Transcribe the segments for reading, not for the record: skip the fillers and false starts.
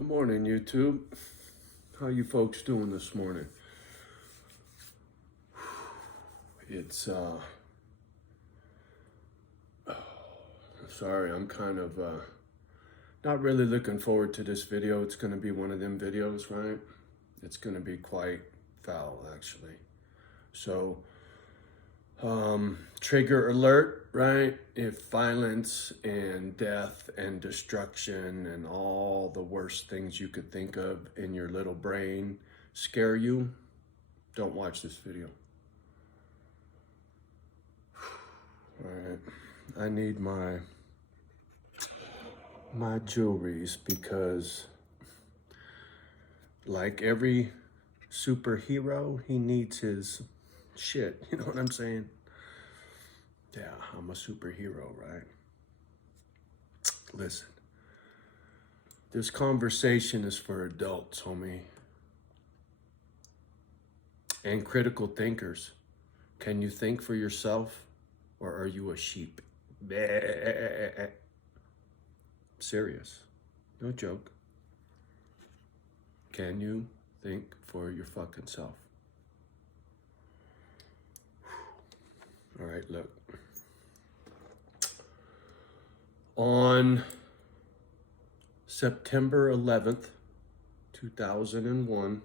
Good morning, YouTube. How you folks doing this morning? It's, sorry, I'm kind of, not really looking forward to this video. It's going to be one of them videos, right? It's going to be quite foul, actually. So, trigger alert, right? If violence and death and destruction and all the worst things you could think of in your little brain scare you, don't watch this video. All right, I need my jewelries because like every superhero, he needs his shit. You know what I'm saying? Yeah, I'm a superhero, right? Listen, this conversation is for adults, homie. And critical thinkers. Can you think for yourself or are you a sheep? Serious. No joke. Can you think for your fucking self? All right, look. On September 11th, 2001,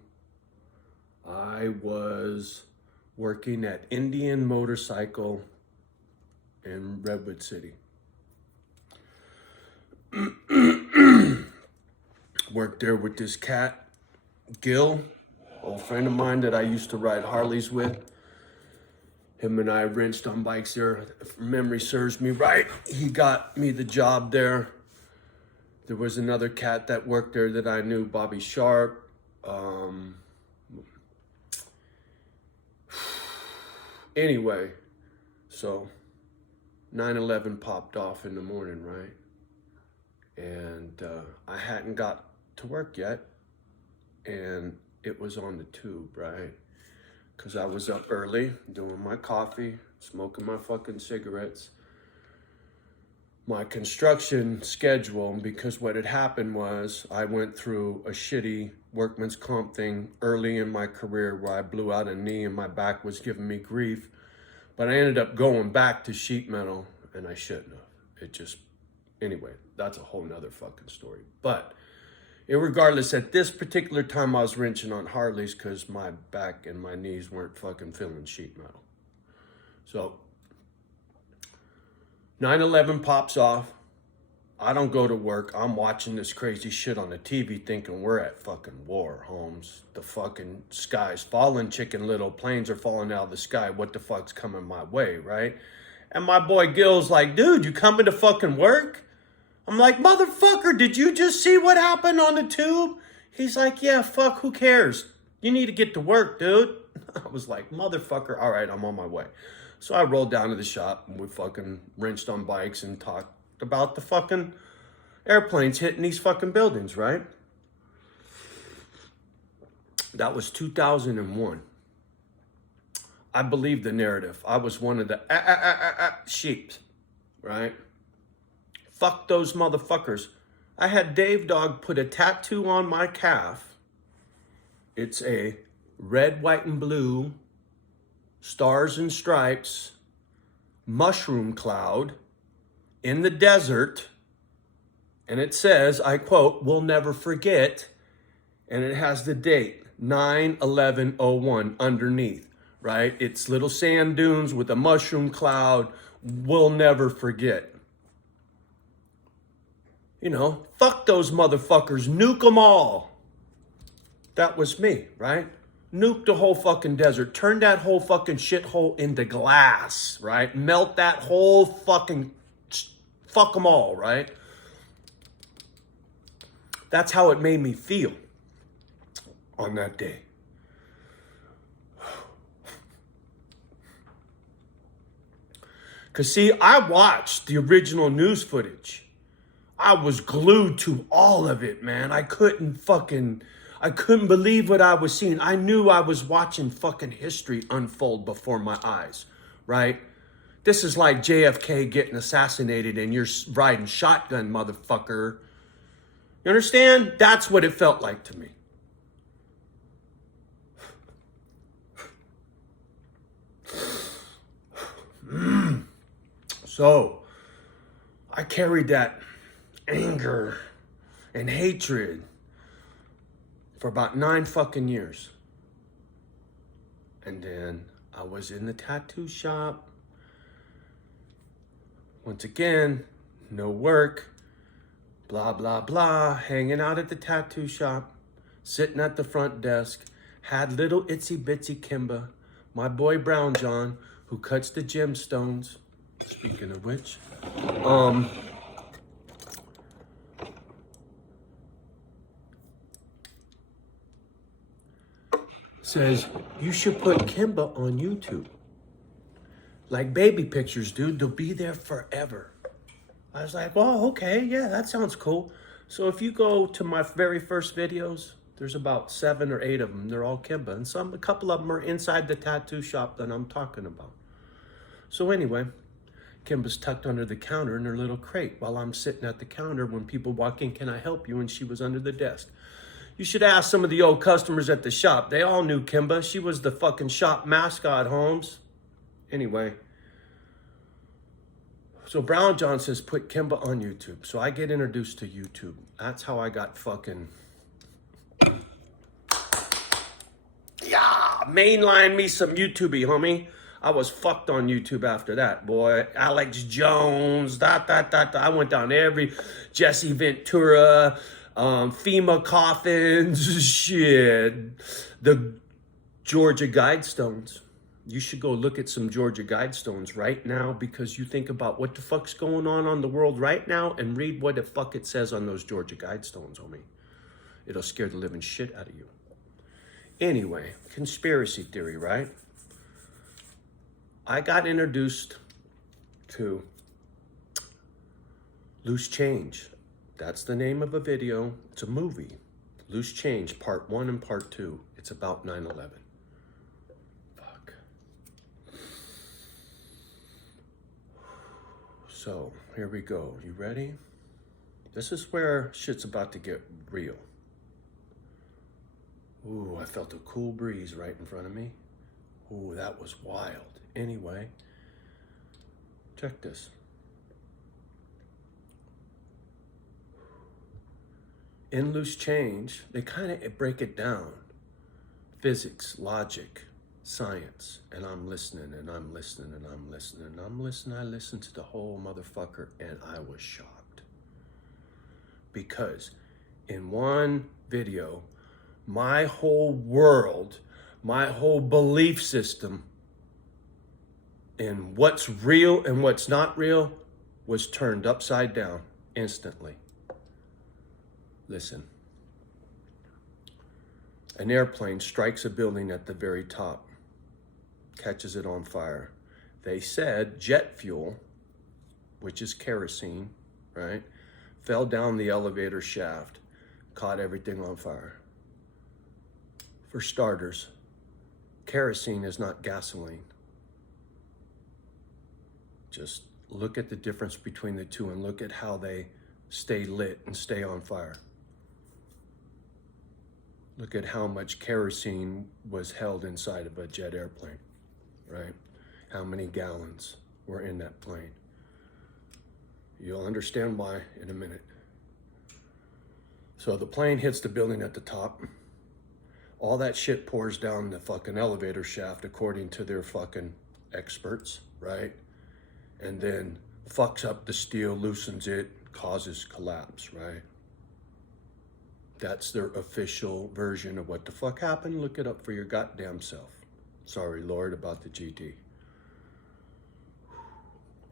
I was working at Indian Motorcycle in Redwood City. Worked there with this cat, Gil, old friend of mine that I used to ride Harleys with. Him and I wrenched on bikes there. If memory serves me right, he got me the job there. There was another cat that worked there that I knew, Bobby Sharp. Anyway, so 9/11 popped off in the morning, right? And I hadn't got to work yet. And it was on the tube, right? Because I was up early, doing my coffee, smoking my fucking cigarettes. My construction schedule, because what had happened was I went through a shitty workman's comp thing early in my career where I blew out a knee and my back was giving me grief. But I ended up going back to sheet metal and I shouldn't have. Anyway, that's a whole nother fucking story. But irregardless, at this particular time, I was wrenching on Harleys because my back and my knees weren't fucking feeling sheet metal. So 9/11 pops off. I don't go to work. I'm watching this crazy shit on the TV thinking we're at fucking war, Holmes. The fucking sky's falling, Chicken Little. Planes are falling out of the sky. What the fuck's coming my way, right? And my boy Gil's like, dude, you coming to fucking work? I'm like, motherfucker, did you just see what happened on the tube? He's like, yeah, fuck, who cares? You need to get to work, dude. I was like, motherfucker, all right, I'm on my way. So I rolled down to the shop and we fucking wrenched on bikes and talked about the fucking airplanes hitting these fucking buildings, right? That was 2001. I believe the narrative. I was one of the sheeps, right? Fuck those motherfuckers. I had Dave Dog put a tattoo on my calf. It's a red, white, and blue, stars and stripes, mushroom cloud in the desert. And it says, I quote, "We'll never forget." And it has the date, 9/11/01 underneath, right? It's little sand dunes with a mushroom cloud. We'll never forget. You know, fuck those motherfuckers, nuke them all. That was me, right? Nuke the whole fucking desert, turn that whole fucking shithole into glass, right? Melt that whole fucking, fuck them all, right? That's how it made me feel on that day. Because see, I watched the original news footage. I was glued to all of it, man. I couldn't believe what I was seeing. I knew I was watching fucking history unfold before my eyes, right? This is like JFK getting assassinated and you're riding shotgun, motherfucker. You understand? That's what it felt like to me. So, I carried that anger and hatred for about 9 fucking years. And then I was in the tattoo shop. Once again, no work, blah, blah, blah, hanging out at the tattoo shop, sitting at the front desk, had little itsy bitsy Kimba, my boy Brown John, who cuts the gemstones, speaking of which, says, you should put Kimba on YouTube. Like baby pictures, dude, they'll be there forever. I was like, well, okay, yeah, that sounds cool. So if you go to my very first videos, there's about 7 or 8 of them. They're all Kimba. And a couple of them are inside the tattoo shop that I'm talking about. So anyway, Kimba's tucked under the counter in her little crate while I'm sitting at the counter. When people walk in, can I help you? And she was under the desk. You should ask some of the old customers at the shop. They all knew Kimba. She was the fucking shop mascot, Holmes. Anyway, so Brown John says, put Kimba on YouTube. So I get introduced to YouTube. That's how I got fucking, yeah, mainline me some YouTubey, homie. I was fucked on YouTube after that, boy. Alex Jones, I went down every, Jesse Ventura, FEMA coffins, shit. The Georgia Guidestones. You should go look at some Georgia Guidestones right now, because you think about what the fuck's going on the world right now and read what the fuck it says on those Georgia Guidestones, homie. It'll scare the living shit out of you. Anyway, conspiracy theory, right? I got introduced to Loose Change. That's the name of a video. It's a movie. Loose Change, part 1 and part 2. It's about 9/11. So, here we go. You ready? This is where shit's about to get real. Ooh, I felt a cool breeze right in front of me. Ooh, that was wild. Anyway, check this. In Loose Change, they kind of break it down. Physics, logic, science, and I'm listening, and I'm listening, and I'm listening, and I'm listening. I listened to the whole motherfucker, and I was shocked. Because in one video, my whole world, my whole belief system in what's real and what's not real was turned upside down instantly. Listen. An airplane strikes a building at the very top, catches it on fire. They said jet fuel, which is kerosene, right, fell down the elevator shaft, caught everything on fire. For starters, kerosene is not gasoline. Just look at the difference between the two and look at how they stay lit and stay on fire. Look at how much kerosene was held inside of a jet airplane, right? How many gallons were in that plane. You'll understand why in a minute. So the plane hits the building at the top. All that shit pours down the fucking elevator shaft according to their fucking experts, right? And then fucks up the steel, loosens it, causes collapse, right? That's their official version of what the fuck happened. Look it up for your goddamn self. Sorry, Lord, about the GT.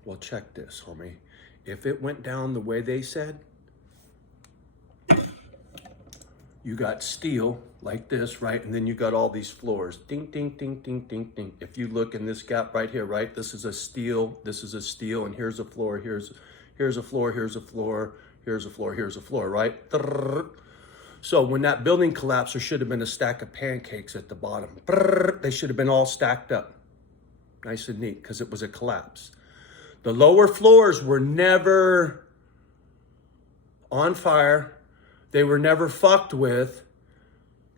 Well, check this, homie. If it went down the way they said, you got steel like this, right? And then you got all these floors. Ding, ding, ding, ding, ding, ding. If you look in this gap right here, right? This is a steel, and here's a floor, here's a floor, here's a floor, here's a floor, here's a floor, right? So when that building collapsed, there should have been a stack of pancakes at the bottom. They should have been all stacked up. Nice and neat, because it was a collapse. The lower floors were never on fire. They were never fucked with.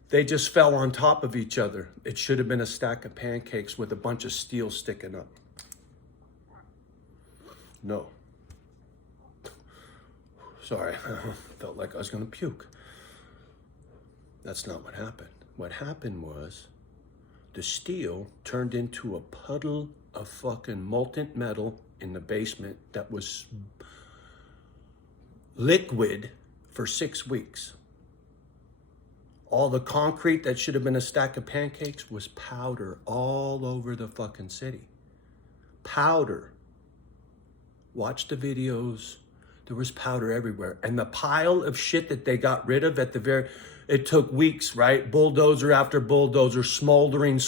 They just fell on top of each other. It should have been a stack of pancakes with a bunch of steel sticking up. No. Sorry, felt like I was gonna puke. That's not what happened. What happened was the steel turned into a puddle of fucking molten metal in the basement that was liquid for 6 weeks. All the concrete that should have been a stack of pancakes was powder all over the fucking city. Powder. Watch the videos. There was powder everywhere. And the pile of shit that they got rid of it took weeks, right? Bulldozer after bulldozer, smoldering,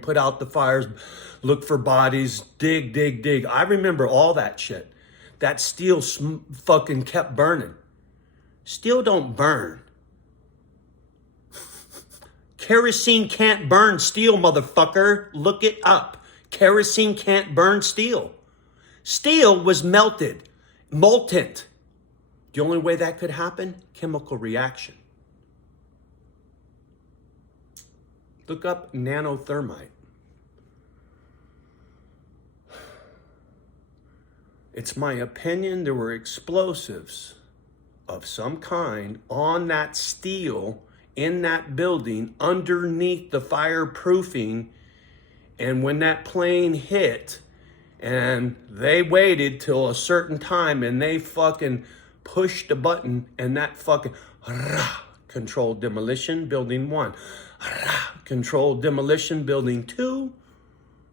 put out the fires, look for bodies, dig. I remember all that shit. That steel fucking kept burning. Steel don't burn. Kerosene can't burn steel, motherfucker. Look it up. Kerosene can't burn steel. Steel was melted. Molten. The only way that could happen, chemical reaction. Look up nanothermite. It's my opinion there were explosives of some kind on that steel in that building underneath the fireproofing, and when that plane hit, and they waited till a certain time and they fucking pushed the button, and that fucking controlled demolition, building 1. Controlled demolition, building 2.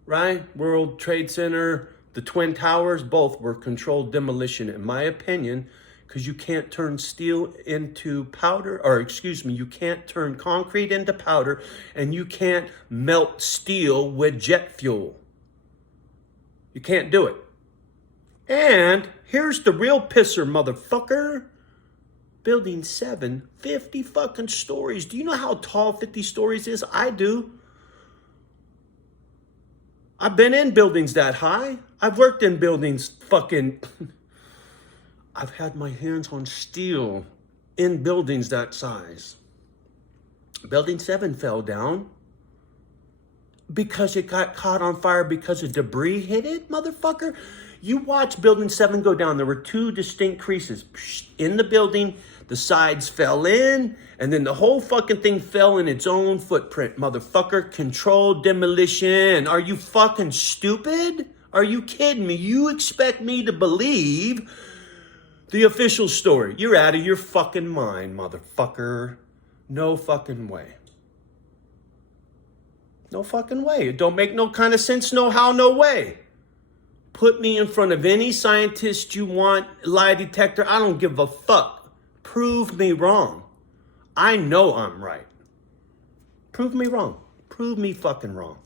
Right? World Trade Center, the Twin Towers, both were controlled demolition, in my opinion, because you can't turn steel into powder, you can't turn concrete into powder, and you can't melt steel with jet fuel. You can't do it. And here's the real pisser, motherfucker. Building 7, 50 fucking stories. Do you know how tall 50 stories is? I do. I've been in buildings that high. I've worked in buildings fucking... I've had my hands on steel in buildings that size. Building 7 fell down because it got caught on fire because of debris hit it, motherfucker. You watch Building 7 go down. There were 2 distinct creases in the building. The sides fell in, and then the whole fucking thing fell in its own footprint, motherfucker. Controlled demolition. Are you fucking stupid? Are you kidding me? You expect me to believe the official story? You're out of your fucking mind, motherfucker. No fucking way. No fucking way. It don't make no kind of sense, no how, no way. Put me in front of any scientist you want, lie detector. I don't give a fuck. Prove me wrong. I know I'm right. Prove me wrong. Prove me fucking wrong.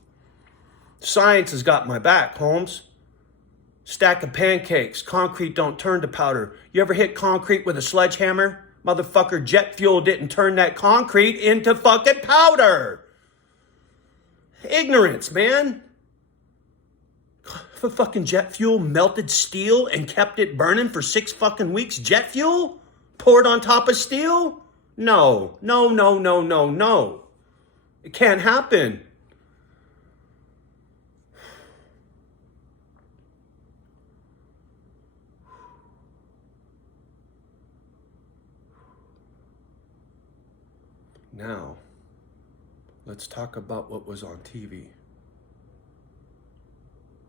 Science has got my back, Holmes. Stack of pancakes. Concrete don't turn to powder. You ever hit concrete with a sledgehammer? Motherfucker, jet fuel didn't turn that concrete into fucking powder. Ignorance, man. For fucking jet fuel melted steel and kept it burning for 6 fucking weeks. Jet fuel poured on top of steel? No. It can't happen. Now, let's talk about what was on TV.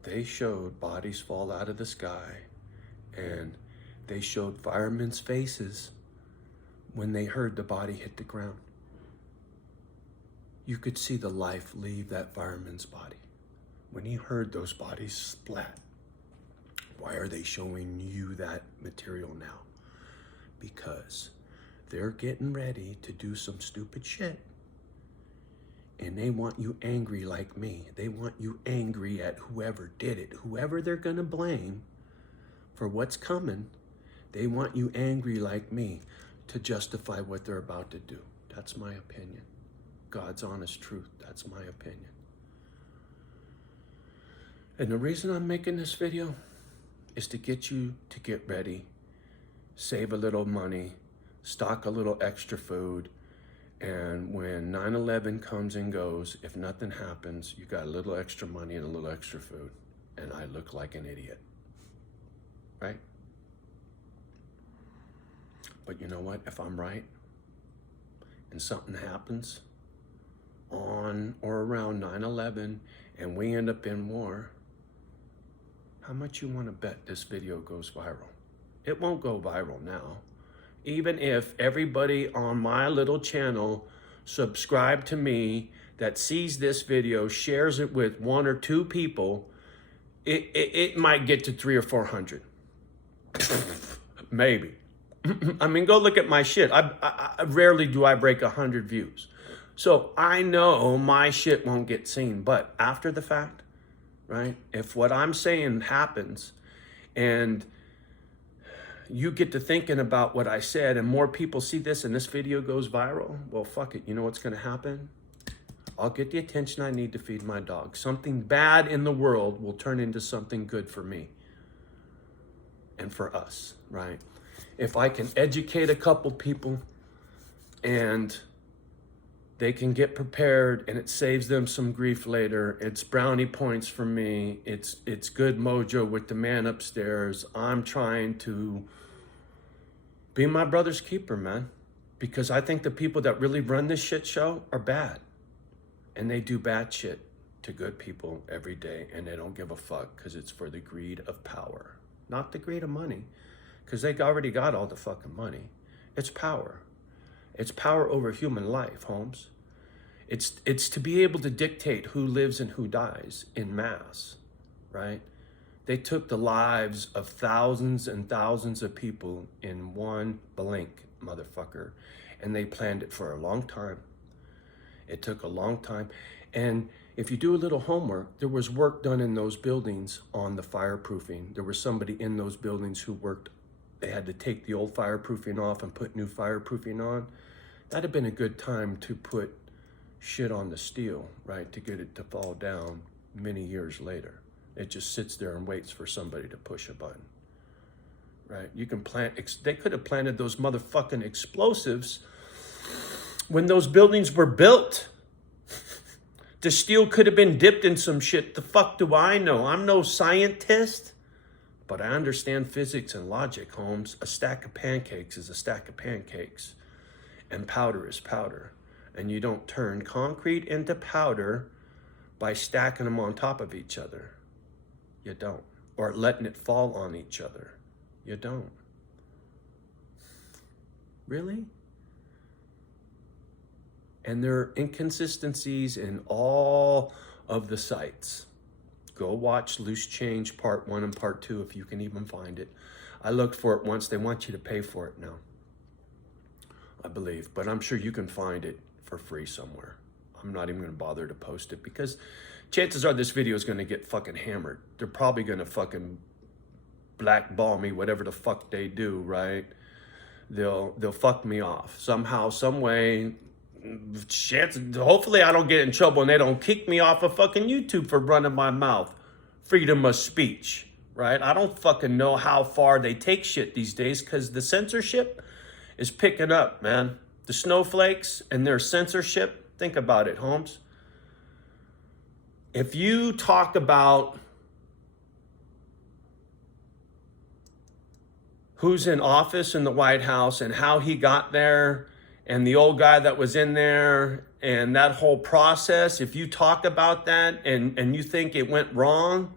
They showed bodies fall out of the sky, and they showed firemen's faces when they heard the body hit the ground. You could see the life leave that fireman's body when he heard those bodies splat. Why are they showing you that material now? Because they're getting ready to do some stupid shit. And they want you angry like me. They want you angry at whoever did it. Whoever they're gonna blame for what's coming, they want you angry like me to justify what they're about to do. That's my opinion. God's honest truth. That's my opinion. And the reason I'm making this video is to get you to get ready, save a little money, stock a little extra food, and when 9/11 comes and goes, if nothing happens, you got a little extra money and a little extra food. And I look like an idiot, right? But you know what? If I'm right and something happens on or around 9/11 and we end up in war, how much you want to bet this video goes viral? It won't go viral now. Even if everybody on my little channel subscribe to me that sees this video, shares it with 1 or 2 people, it might get to 300 or 400. Maybe. I mean, go look at my shit. I rarely do I break 100 views. So I know my shit won't get seen. But after the fact, right, if what I'm saying happens and you get to thinking about what I said and more people see this and this video goes viral, well, fuck it. You know what's going to happen? I'll get the attention I need to feed my dog. Something bad in the world will turn into something good for me and for us, right? If I can educate a couple people and they can get prepared and it saves them some grief later, it's brownie points for me. It's good mojo with the man upstairs. I'm trying to be my brother's keeper, man, because I think the people that really run this shit show are bad. And they do bad shit to good people every day, and they don't give a fuck because it's for the greed of power. Not the greed of money, because they already got all the fucking money. It's power. It's power over human life, Holmes. It's to be able to dictate who lives and who dies in mass, right? They took the lives of thousands and thousands of people in one blink, motherfucker. And they planned it for a long time. It took a long time. And if you do a little homework, there was work done in those buildings on the fireproofing. There was somebody in those buildings who worked. They had to take the old fireproofing off and put new fireproofing on. That'd have been a good time to put shit on the steel, right? To get it to fall down many years later. It just sits there and waits for somebody to push a button, right? You can they could have planted those motherfucking explosives when those buildings were built. The steel could have been dipped in some shit. The fuck do I know? I'm no scientist, but I understand physics and logic, Holmes. A stack of pancakes is a stack of pancakes, and powder is powder. And you don't turn concrete into powder by stacking them on top of each other. You don't. Or letting it fall on each other. You don't. Really? And there are inconsistencies in all of the sites. Go watch Loose Change Part 1 and Part 2 if you can even find it. I looked for it once. They want you to pay for it now, I believe. But I'm sure you can find it for free somewhere. I'm not even going to bother to post it because chances are this video is going to get fucking hammered. They're probably going to fucking blackball me, whatever the fuck they do, right? They'll fuck me off somehow, some way. Hopefully I don't get in trouble and they don't kick me off of fucking YouTube for running my mouth. Freedom of speech, right? I don't fucking know how far they take shit these days because the censorship is picking up, man. The snowflakes and their censorship. Think about it, Holmes. If you talk about who's in office in the White House and how he got there and the old guy that was in there and that whole process, if you talk about that and you think it went wrong,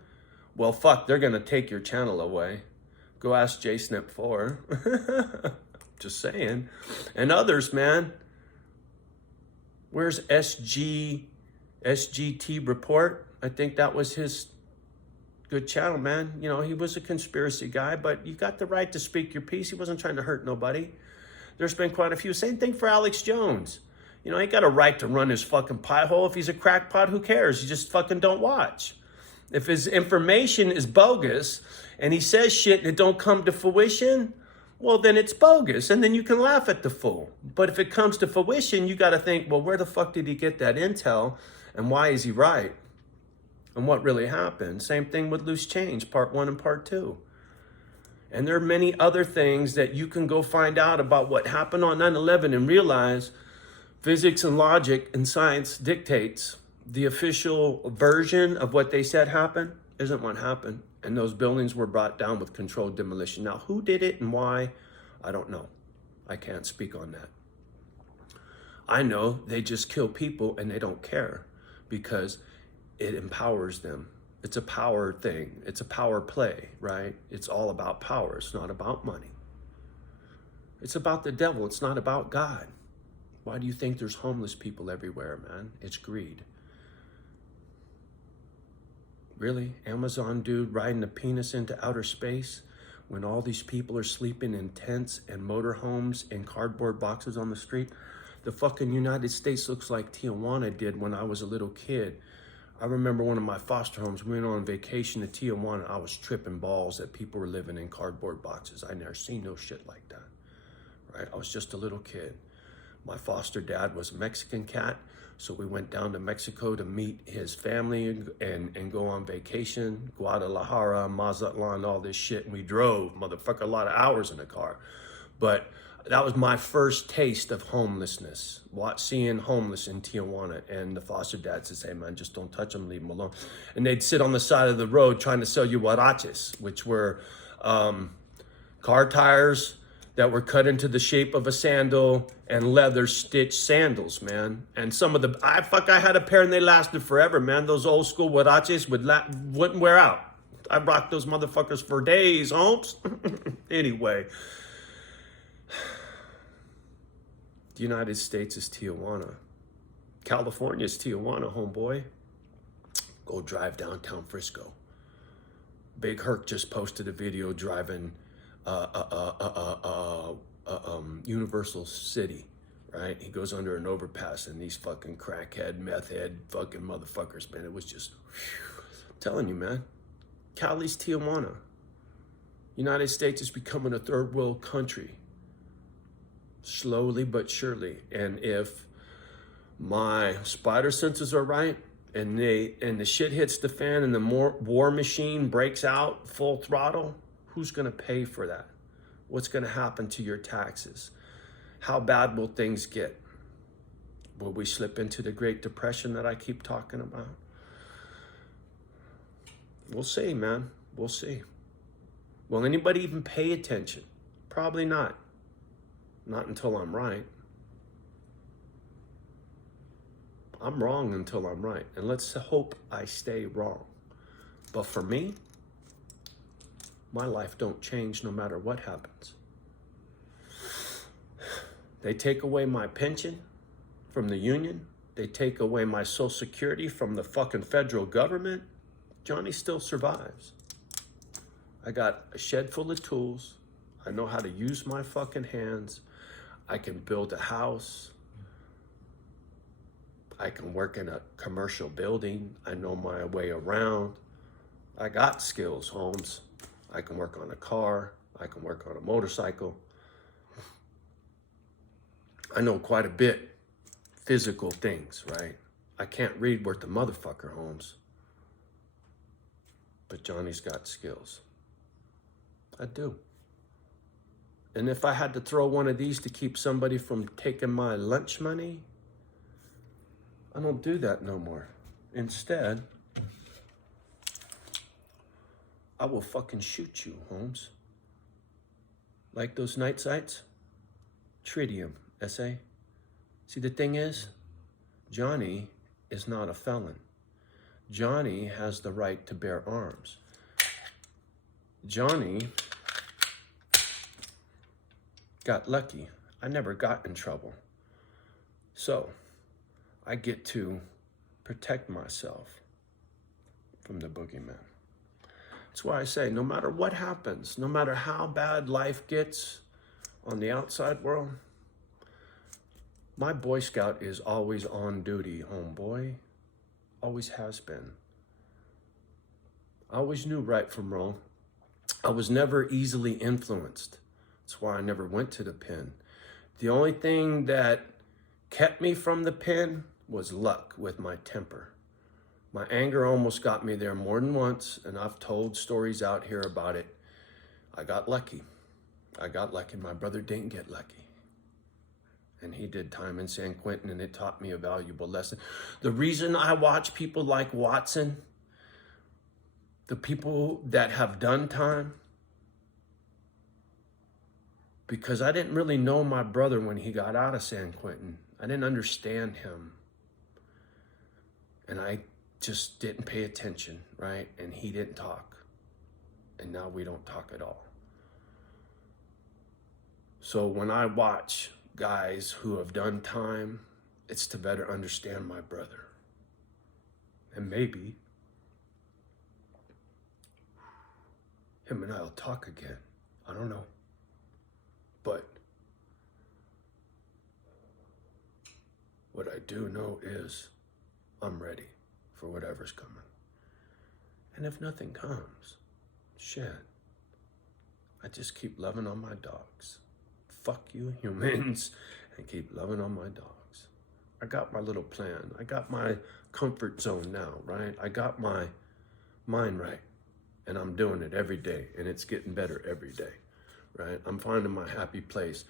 well, fuck, they're going to take your channel away. Go ask JSnip4. Just saying. And others, man. Where's SGT Report? I think that was his good channel, man. You know, he was a conspiracy guy, but you got the right to speak your piece. He wasn't trying to hurt nobody. There's been quite a few. Same thing for Alex Jones. You know, he got a right to run his fucking pie hole. If he's a crackpot, who cares? You just fucking don't watch. If his information is bogus and he says shit and it don't come to fruition, well, then it's bogus, and then you can laugh at the fool. But if it comes to fruition, you got to think, well, where the fuck did he get that intel, and why is he right, and what really happened? Same thing with Loose Change, Part 1 and Part 2. And there are many other things that you can go find out about what happened on 9/11 and realize physics and logic and science dictates the official version of what they said happened isn't what happened. And those buildings were brought down with controlled demolition. Now, who did it and why? I don't know. I can't speak on that. I know they just kill people and they don't care because it empowers them. It's a power thing. It's a power play, right? It's all about power. It's not about money. It's about the devil. It's not about God. Why do you think there's homeless people everywhere, man? It's greed. Really? Amazon dude riding a penis into outer space when all these people are sleeping in tents and motorhomes and cardboard boxes on the street? The fucking United States looks like Tijuana did when I was a little kid. I remember one of my foster homes, we went on vacation to Tijuana. I was tripping balls that people were living in cardboard boxes. I never seen no shit like that, right? I was just a little kid. My foster dad was a Mexican cat, so we went down to Mexico to meet his family and go on vacation. Guadalajara, Mazatlan, all this shit, and we drove, motherfucker, a lot of hours in the car. But that was my first taste of homelessness, seeing homeless in Tijuana. And the foster dad says, hey man, just don't touch them, leave them alone. And they'd sit on the side of the road trying to sell you huaraches, which were car tires that were cut into the shape of a sandal and leather stitched sandals, man. And some of I had a pair and they lasted forever, man. Those old school huaraches wouldn't wear out. I rocked those motherfuckers for days, Holmes. Anyway. The United States is Tijuana. California is Tijuana, homeboy. Go drive downtown Frisco. Big Herc just posted a video driving Universal City, right? He goes under an overpass and these fucking crackhead, meth head fucking motherfuckers, man. It was just, I'm telling you, man. Cali's Tijuana. United States is becoming a third world country. Slowly but surely. And if my spider senses are right and the shit hits the fan and the war machine breaks out full throttle, who's going to pay for that? What's going to happen to your taxes? How bad will things get? Will we slip into the Great Depression that I keep talking about? We'll see, man. We'll see. Will anybody even pay attention? Probably not. Not until I'm right. I'm wrong until I'm right. And let's hope I stay wrong. But for me, my life don't change no matter what happens. They take away my pension from the union. They take away my Social Security from the fucking federal government. Johnny still survives. I got a shed full of tools. I know how to use my fucking hands. I can build a house. I can work in a commercial building. I know my way around. I got skills, Holmes. I can work on a car. I can work on a motorcycle. I know quite a bit physical things, right? I can't read worth a motherfucker, Holmes. But Johnny's got skills. I do. And if I had to throw one of these to keep somebody from taking my lunch money, I don't do that no more. Instead, I will fucking shoot you, Holmes. Like those night sights? Tritium, SA. See, the thing is, Johnny is not a felon. Johnny has the right to bear arms. Johnny got lucky. I never got in trouble. So, I get to protect myself from the boogeyman. That's why I say, no matter what happens, no matter how bad life gets on the outside world, my Boy Scout is always on duty, homeboy. Always has been. I always knew right from wrong. I was never easily influenced. That's why I never went to the pen. The only thing that kept me from the pen was luck with my temper. My anger almost got me there more than once, and I've told stories out here about it. I got lucky. I got lucky. My brother didn't get lucky. And he did time in San Quentin, and it taught me a valuable lesson. The reason I watch people like Watson, the people that have done time, because I didn't really know my brother when he got out of San Quentin. I didn't understand him. And I just didn't pay attention, right? And he didn't talk. And now we don't talk at all. So when I watch guys who have done time, it's to better understand my brother. And maybe him and I will talk again. I don't know. But what I do know is I'm ready for whatever's coming. And if nothing comes, shit, I just keep loving on my dogs. Fuck you humans, and keep loving on my dogs. I got my little plan. I got my comfort zone now, right? I got my mind right, and I'm doing it every day, and it's getting better every day, right? I'm finding my happy place.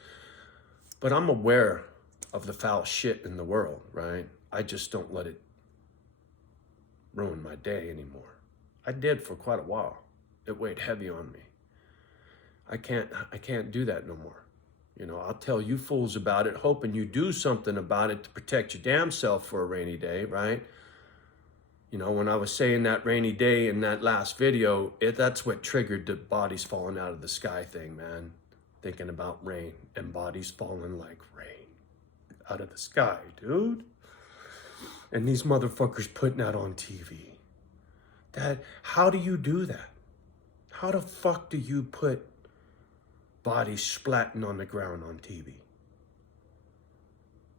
But I'm aware of the foul shit in the world, right? I just don't let it ruin my day anymore. I did for quite a while. It weighed heavy on me. I can't do that no more. You know, I'll tell you fools about it, hoping you do something about it to protect your damn self for a rainy day, right? You know, when I was saying that rainy day in that last video, that's what triggered the bodies falling out of the sky thing, man. Thinking about rain and bodies falling like rain out of the sky, dude. And these motherfuckers putting that on TV. Dad, how do you do that? How the fuck do you put bodies splatting on the ground on TV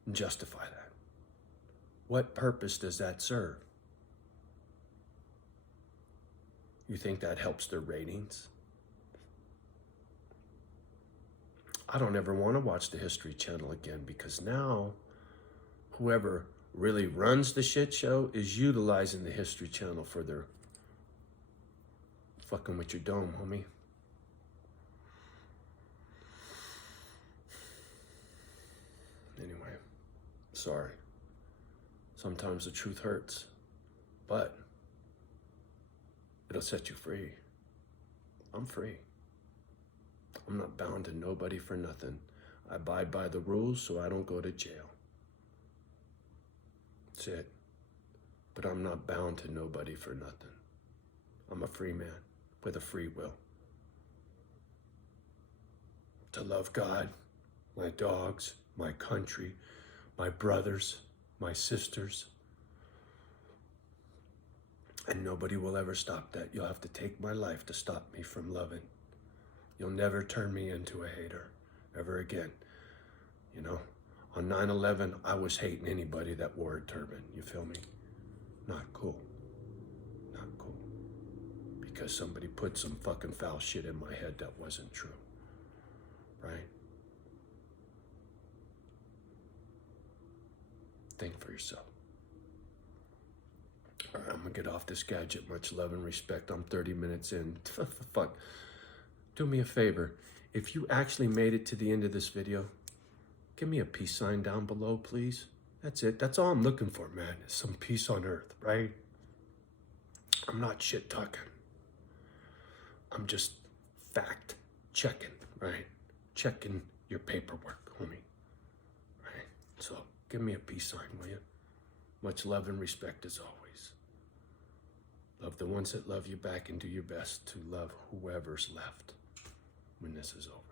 and justify that? What purpose does that serve? You think that helps their ratings? I don't ever want to watch the History Channel again, because now whoever really runs the shit show is utilizing the History Channel for their fucking with your dome, homie. Anyway, sorry. Sometimes the truth hurts, but it'll set you free. I'm free. I'm not bound to nobody for nothing. I abide by the rules so I don't go to jail. That's it. But I'm not bound to nobody for nothing. I'm a free man with a free will. To love God, my dogs, my country, my brothers, my sisters. And nobody will ever stop that. You'll have to take my life to stop me from loving. You'll never turn me into a hater ever again. You know, on 9/11, I was hating anybody that wore a turban. You feel me? Not cool. Not cool. Because somebody put some fucking foul shit in my head that wasn't true. Right? Think for yourself. All right, I'm gonna get off this gadget. Much love and respect. I'm 30 minutes in. Fuck. Do me a favor. If you actually made it to the end of this video, give me a peace sign down below, please. That's it. That's all I'm looking for, man. Is some peace on earth, right? I'm not shit talking. I'm just fact checking, right? Checking your paperwork, homie. Right? So give me a peace sign, will you? Much love and respect as always. Love the ones that love you back, and do your best to love whoever's left when this is over.